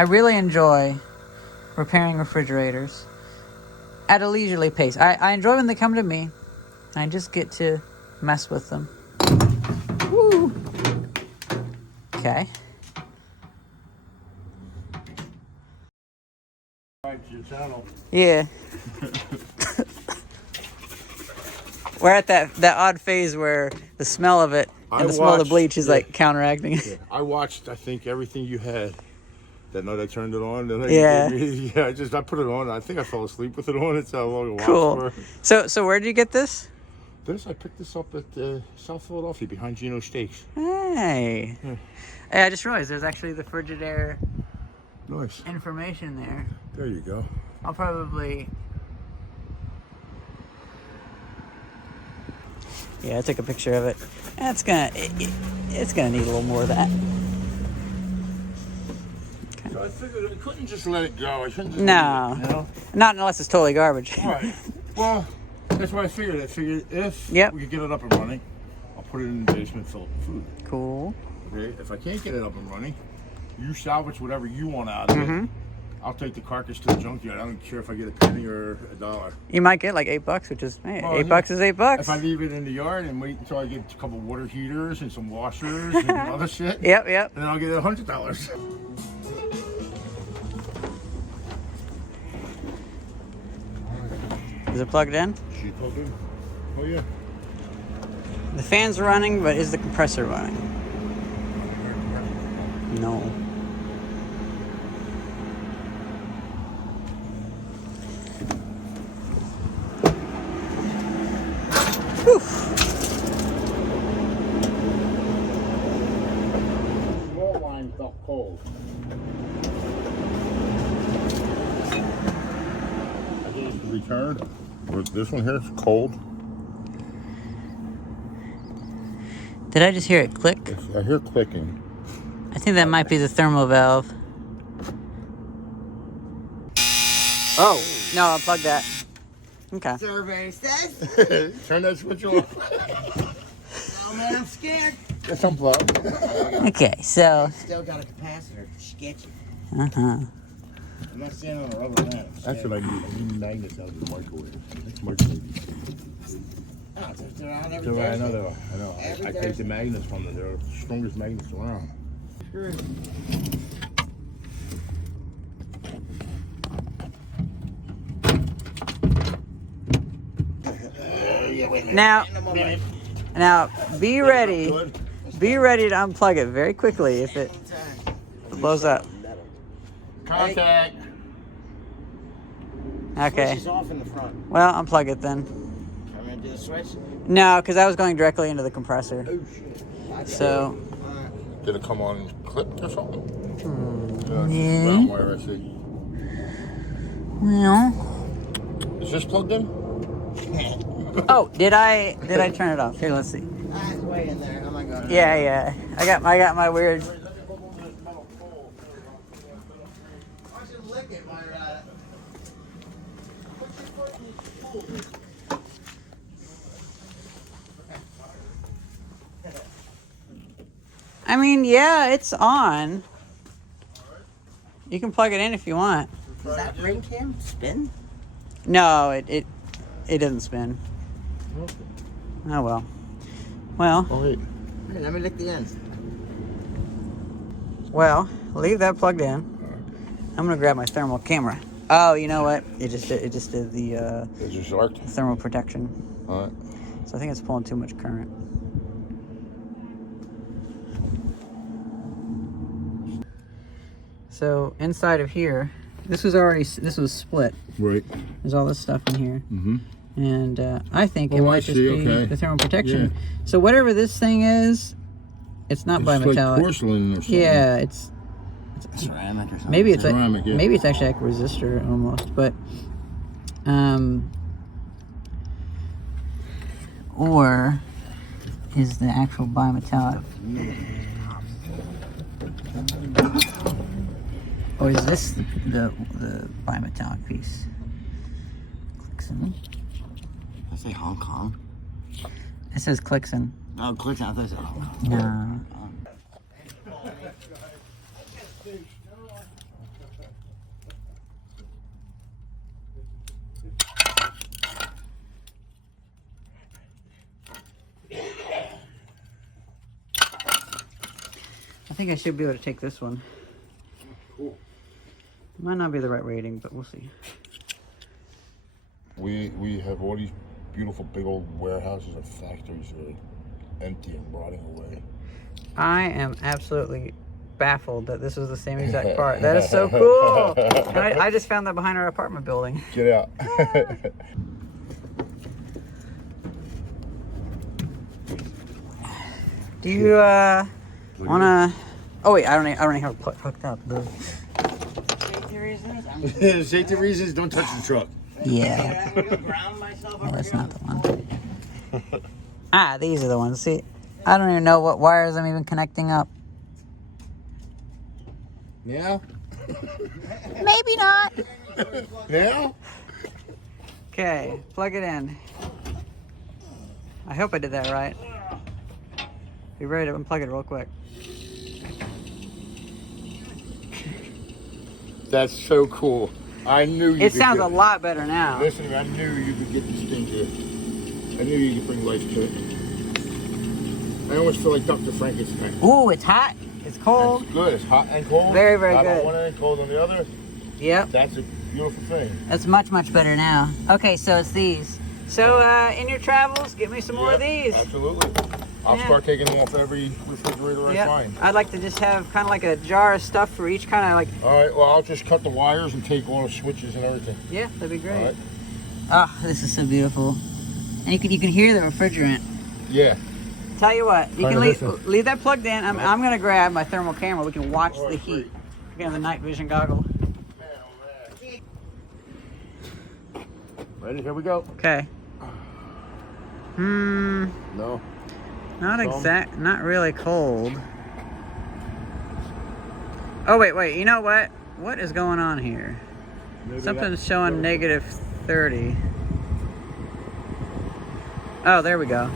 I really enjoy repairing refrigerators at a leisurely pace. I enjoy when they come to me. I just get to mess with them. Woo! Okay. Your channel. Yeah. We're at that odd phase where the smell of it and the smell of the bleach is like counteracting it. Yeah. I watched, I think, everything you had that night I turned it on. I put it on. I think I fell asleep with it on. It's how long it watched Cool. for. So where did you get this? I picked this up at South Philadelphia behind Gino's Steaks. Hey. Yeah. Hey, I just realized there's actually the Frigidaire information there. There you go. I'll probably... Yeah, I took a picture of it. It's gonna need a little more of that. Okay. So I figured I couldn't just let it go. I couldn't just No. leave it, you know? Not unless it's totally garbage. Right. Well, that's what I figured. I figured if we could get it up and running, I'll put it in the basement filled with food. Cool. Okay. If I can't get it up and running, you salvage whatever you want out of it. I'll take the carcass to the junkyard. I don't care if I get a penny or $1. You might get like $8, which is $8 is $8. If I leave it in the yard and wait until I get a couple water heaters and some washers and other shit. Yep. Then I'll get $100. Is it plugged in? She plugged in? Oh yeah. The fan's running, but is the compressor running? No. Wall line felt cold. I think it's returned. This one here is cold. Did I just hear it click? I hear clicking. I think that might be the thermal valve. Oh, no, unplug that. Okay. Survey says. Turn that switch off. Oh man, I'm scared. It's unplugged. Okay, so. Still got a capacitor. Sketchy. I'm not standing on a rubber mat. That's what I need. I need magnets out of the microwave. That's microwave. Oh, they're out every I Thursday. know they are. I know. I take the magnets from them. They're the strongest magnets around. Screw. Now, be ready. Be ready to unplug it very quickly if it blows up. Contact. Okay. Switch is off in the front. Well, unplug it then. I'm gonna do the switch. No, because I was going directly into the compressor. Oh shit. So. Did it come on clipped or something? Yeah. Round wire, I see. Well. Is this plugged in? Oh, did I turn it off? Here, let's see. It's way in there. Oh my god. Yeah. I got my weird. I mean, yeah, it's on. You can plug it in if you want. Does that ring cam spin? No, it doesn't spin. Okay. Oh well. Well. Oh wait. Hey, let me lick the ends. Well, leave that plugged in. I'm gonna grab my thermal camera. Oh, you know what? It just did the It just arced. thermal protection. All right. So I think it's pulling too much current. So inside of here, this was split. Right. There's all this stuff in here. Mm-hmm. And I think it might just be the thermal protection. Yeah. So whatever this thing is, it's not bimetallic. Like porcelain or something. Yeah, it's Ceramic or something. maybe it's ceramic, yeah. maybe it's actually like a resistor almost, but or is the actual bimetallic? Or is this the bimetallic piece? Clixon. I say Hong Kong. It says Clixon. Oh, Clixon. I thought it said Hong Kong. No. think I should be able to take this one. Cool. Might not be the right rating, but we'll see. We have all these beautiful big old warehouses and factories that are empty and rotting away. I am absolutely baffled that this was the same exact part. That is so cool. And I just found that behind our apartment building. Get out. Do you wanna? Oh wait, I don't even have it hooked up. Safety reasons. Safety reasons. Don't touch the truck. Yeah. Oh, that's not the one. Ah, these are the ones. See, I don't even know what wires I'm even connecting up. Yeah. Maybe not. Yeah. Okay, plug it in. I hope I did that right. Be ready to unplug it real quick. That's so cool. I knew you It could sounds get a lot better now. Listen, I knew you could get this thing here. I knew you could bring life to it. I almost feel like Dr. Frankenstein. Ooh, it's hot. It's cold. It's good. It's hot and cold. Very, very hot good. on one end, cold on the other. Yep. That's a beautiful thing. That's much, much better now. Okay, so it's these. So in your travels, get me some more of these. Absolutely. I'll start taking them off every refrigerator I find. I'd like to just have kind of like a jar of stuff for each kind of like. All right, well, I'll just cut the wires and take all the switches and everything. Yeah, that'd be great. All right. Oh, this is so beautiful. And you can hear the refrigerant. Yeah. Tell you what, you can Listen. leave that plugged in. I'm gonna grab my thermal camera. We can watch the heat. We have the night vision goggle. Ready? Here we go. Okay. No. Not really cold. Oh wait, you know what? What is going on here? Maybe Something's showing negative 30. Oh, there we go.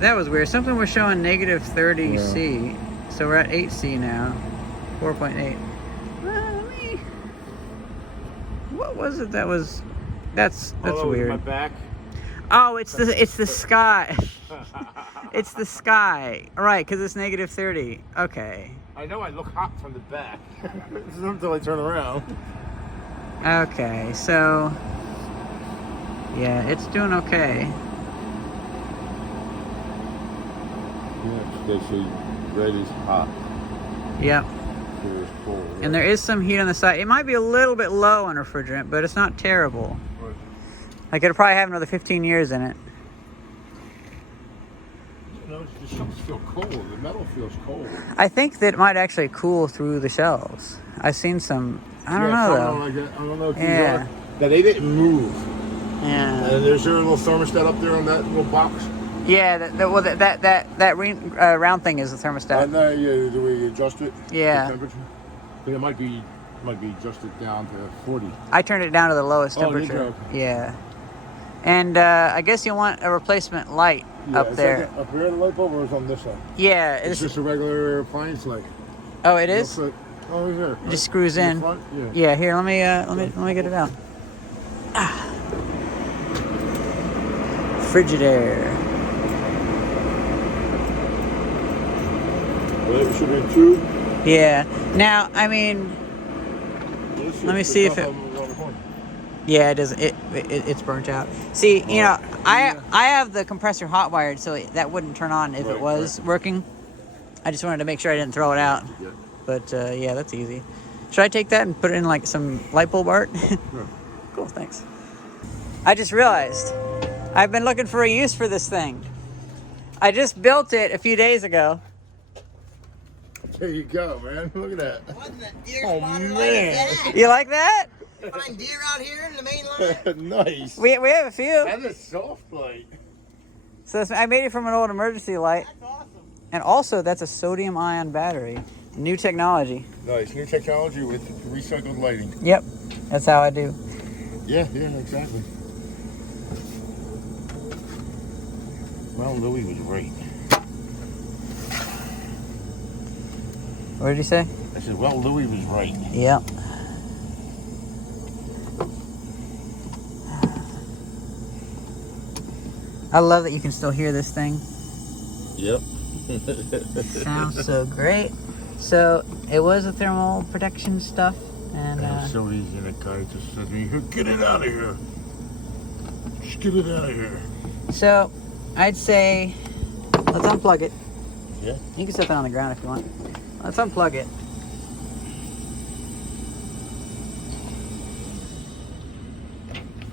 That was weird. Something was showing negative 30 C. So we're at 8 C now. 4.8. What was it that was... That's weird. My back. Oh, it's the sky. It's the sky. Right, because it's negative 30. Okay. I know I look hot from the back. Until I turn around. Okay, so... Yeah, it's doing okay. Yeah, they say red is hot. Yep. Blue is cold. And there is some heat on the side. It might be a little bit low on refrigerant, but it's not terrible. Right. Like it'll probably have another 15 years in it. You know, it's just something feels cold. The metal feels cold. I think that it might actually cool through the shelves. I've seen some. I don't know though. Like that. I don't know if these Yeah. are. That they didn't move. Yeah. And there's your little thermostat up there on that little box. Yeah. That round thing is the thermostat. And then the way you adjust it. Yeah. The temperature. But it might be adjusted down to 40. I turned it down to the lowest Oh, did temperature. you? Yeah. And I guess you want a replacement light up is there. that up here, the light bulb, or is it on this side? Yeah. It's just a regular appliance light. Oh, it is. Oh, here. It just screws in. The front? Yeah. Yeah. Here, let me get it out. Ah. Frigidaire. Well, it should be two. Yeah. Now, I mean, let me see if it. Yeah, it does. It's burnt out. See, you know, I have the compressor hot wired, so that wouldn't turn on if it was working. I just wanted to make sure I didn't throw it out. Yeah. But yeah, that's easy. Should I take that and put it in like some light bulb art? Sure. Cool, thanks. I just realized I've been looking for a use for this thing. I just built it a few days ago. There you go, man. Look at that. What in the deer Oh, spotter man. like that? You like that? You find deer out here in the main line? Nice. We have a few. That's a soft light. So I made it from an old emergency light. That's awesome. And also, that's a sodium-ion battery. New technology. Nice. New technology with recycled lighting. Yep, that's how I do. Yeah, exactly. Well, Louis was right. What did you say? I said, well, Louis was right. Yep. I love that you can still hear this thing. Yep. Sounds so great. So it was a thermal protection stuff, and It's so easy. That guy just said to me, "Get it out of here. Just get it out of here." so I'd say let's unplug it. Yeah. You can set that on the ground if you want. Let's unplug it.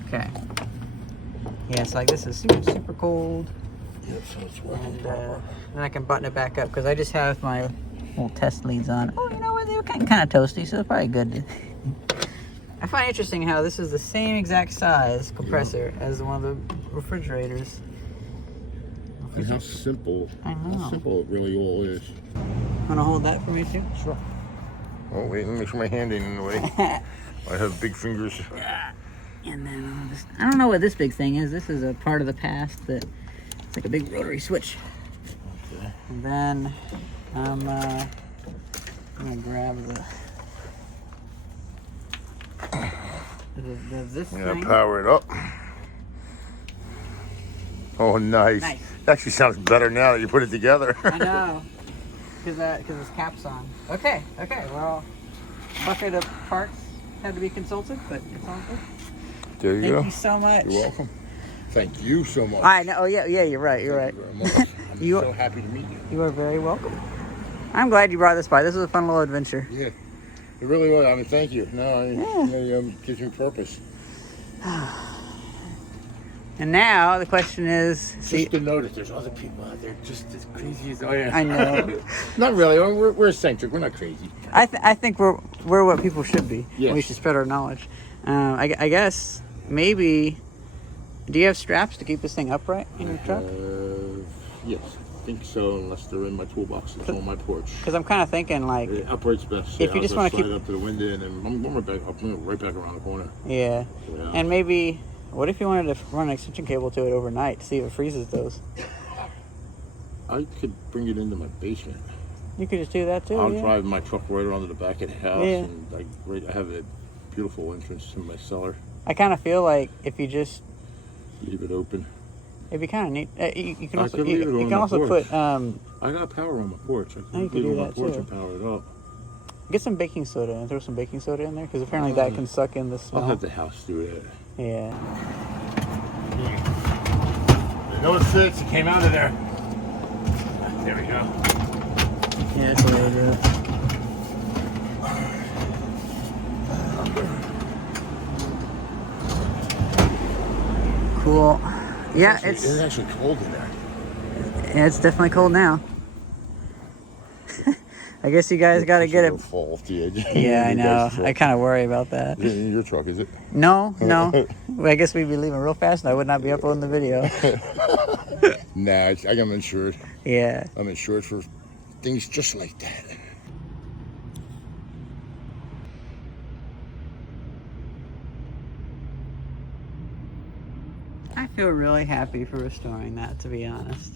Okay. Yeah, it's like this is super cold. Yeah, so it's working And proper. then I can button it back up because I just have my little test leads on. Oh, you know what? They were kind of toasty, so it's probably good. I find it interesting how this is the same exact size compressor as one of the refrigerators. And how simple. I know. How simple it really all is. Want to hold that for me too? Sure. Oh wait, let me make sure my hand ain't in the way. I have big fingers. And then I don't know what this big thing is. This is a part of the past that it's like a big rotary switch. Okay. And then I'm gonna grab this I'm gonna thing. power it up. Oh, nice. Nice. It actually sounds better now that you put it together. I know, because this cap's on. Okay. Well, bucket of parts had to be consulted, but it's all good. There you Thank go. you so much. You're welcome. Thank you so much. I know. Oh yeah. You're right. You're right. Thank you very much. I'm You- so happy to meet you. You are very welcome. I'm glad you brought this by. This was a fun little adventure. Yeah, it really was. I mean, thank you. No, it gives me purpose. And now the question is, Just to know that there's other people out there just as crazy as I am. I know. Not really. We're eccentric. We're not crazy. I think we're what people should be. Yes. We should spread our knowledge. I guess maybe. Do you have straps to keep this thing upright in your truck? Yes, I think so. Unless they're in my toolbox, it's on my porch. Because I'm kind of thinking like, Upright's best. If you just wanna slide keep- up to the window, and then I'm right back. I'm right back around the corner. yeah. Yeah. And maybe, what if you wanted to run an extension cable to it overnight to see if it freezes those? I could bring it into my basement. You could just do that too. I'll yeah. drive my truck right around to the back of the house, Yeah. and I have a beautiful entrance to my cellar. I kind of feel like if you just, Leave it open. it'd be kind of neat. You can I also could leave it you on can the also porch. put I got power on my porch. I you can could leave do it on my that, porch too. and power it up. get some baking soda and throw some baking soda in there because apparently that can suck in the I'll smell. have the house do that. Yeah. No, it fits. It came out of there. There we go. Yeah, that's the way to do it. Cool. Yeah, It's it's actually cold in there. definitely cold now. I guess you guys got to get it. Fall off the edge. Yeah, I You know. guys' I truck. kind of worry about that. In your truck, is it? No. Well, I guess we'd be leaving real fast and I would not be uploading the video. Nah, I'm insured. Yeah. I'm insured for things just like that. I feel really happy for restoring that, to be honest.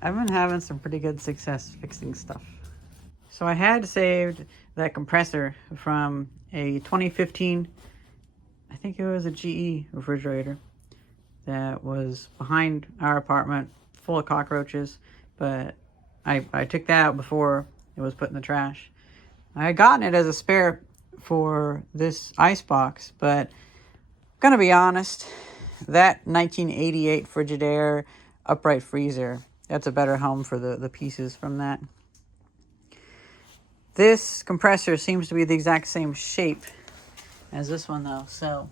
I've been having some pretty good success fixing stuff. So I had saved that compressor from a 2015, I think it was a GE refrigerator that was behind our apartment, full of cockroaches, but I took that out before it was put in the trash. I had gotten it as a spare for this ice box, but gonna be honest, that 1988 Frigidaire upright freezer, that's a better home for the pieces from that. This compressor seems to be the exact same shape as this one though, so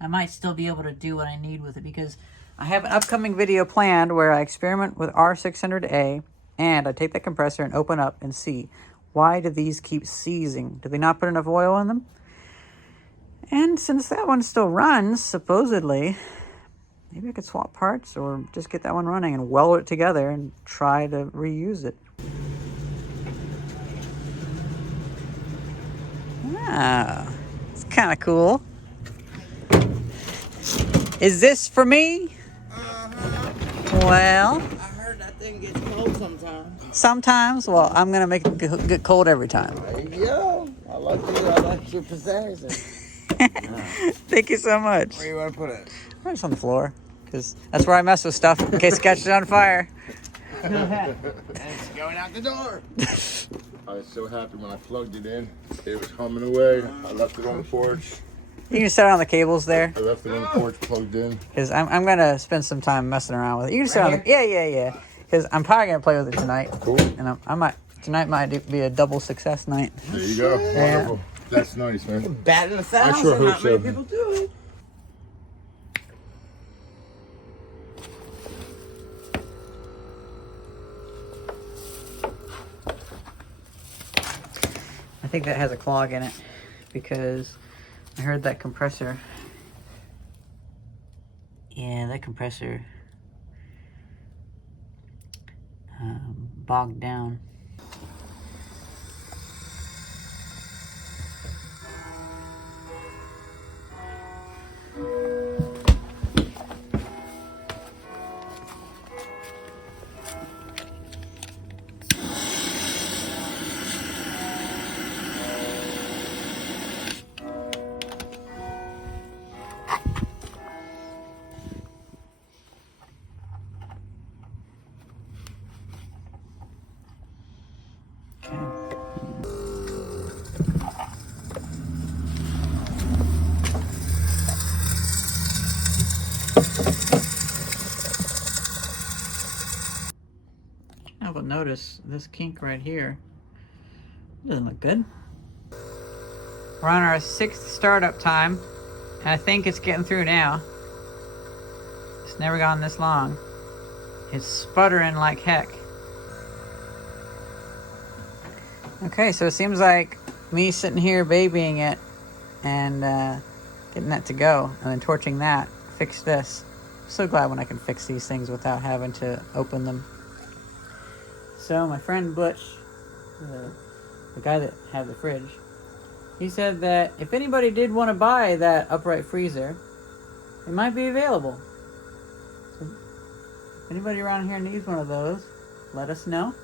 I might still be able to do what I need with it because I have an upcoming video planned where I experiment with R600A and I take that compressor and open up and see, why do these keep seizing? Do they not put enough oil in them? And since that one still runs, supposedly, maybe I could swap parts or just get that one running and weld it together and try to reuse it. Ah, it's kind of cool. Is this for me? Well, I heard that thing gets cold sometimes. sometimes. Well, I'm going to make it get cold every time. There you go. I like your possession. Thank you so much. Where you want to put it? Right on the floor, because that's where I mess with stuff in case it catches on fire. And it's going out the door. I was so happy when I plugged it in. It was humming away. I left it on the porch. You can set it on the cables there. I left it on the porch plugged in. Because I'm going to spend some time messing around with it. You can set it on the... Yeah. Because I'm probably going to play with it tonight. Cool. And tonight might be a double success night. There you go. Yeah. Wonderful. That's nice, man. Batting 1,000. I sure hope Not so. many people do it. I think that has a clog in it because I heard that compressor. Yeah, that compressor bogged down. Now, but notice this kink right here doesn't look good. We're on our 6th startup time, and I think it's getting through now. It's never gone this long. It's sputtering like heck. Okay, so it seems like me sitting here babying it and getting that to go, and then torching that, fix this. I'm so glad when I can fix these things without having to open them. So my friend Butch, the guy that had the fridge, he said that if anybody did want to buy that upright freezer, it might be available. So if anybody around here needs one of those, let us know.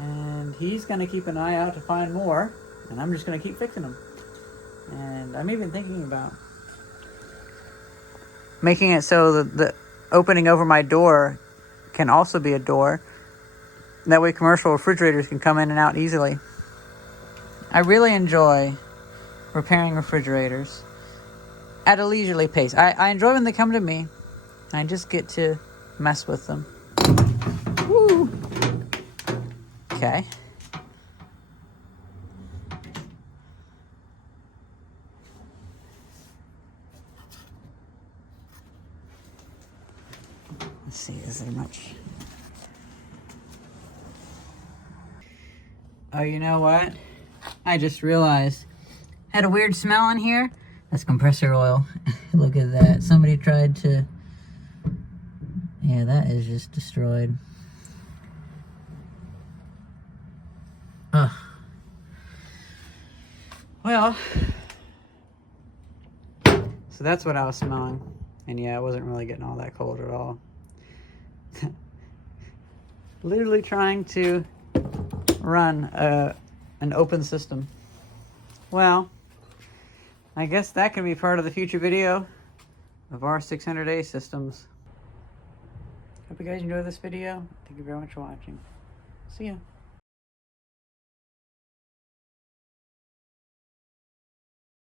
And he's going to keep an eye out to find more, and I'm just going to keep fixing them. And I'm even thinking about making it so that the opening over my door can also be a door. That way commercial refrigerators can come in and out easily. I really enjoy repairing refrigerators at a leisurely pace. I enjoy when they come to me, and I just get to mess with them. Woo! Okay. Let's see, is there much? Oh, you know what? I just realized. Had a weird smell in here. That's compressor oil. Look at that. Somebody tried to... Yeah, that is just destroyed. Ugh. Well, so that's what I was smelling. And yeah, I wasn't really getting all that cold at all. Literally trying to run an open system. Well, I guess that can be part of the future video of our 600A systems. Hope you guys enjoyed this video. Thank you very much for watching. See ya.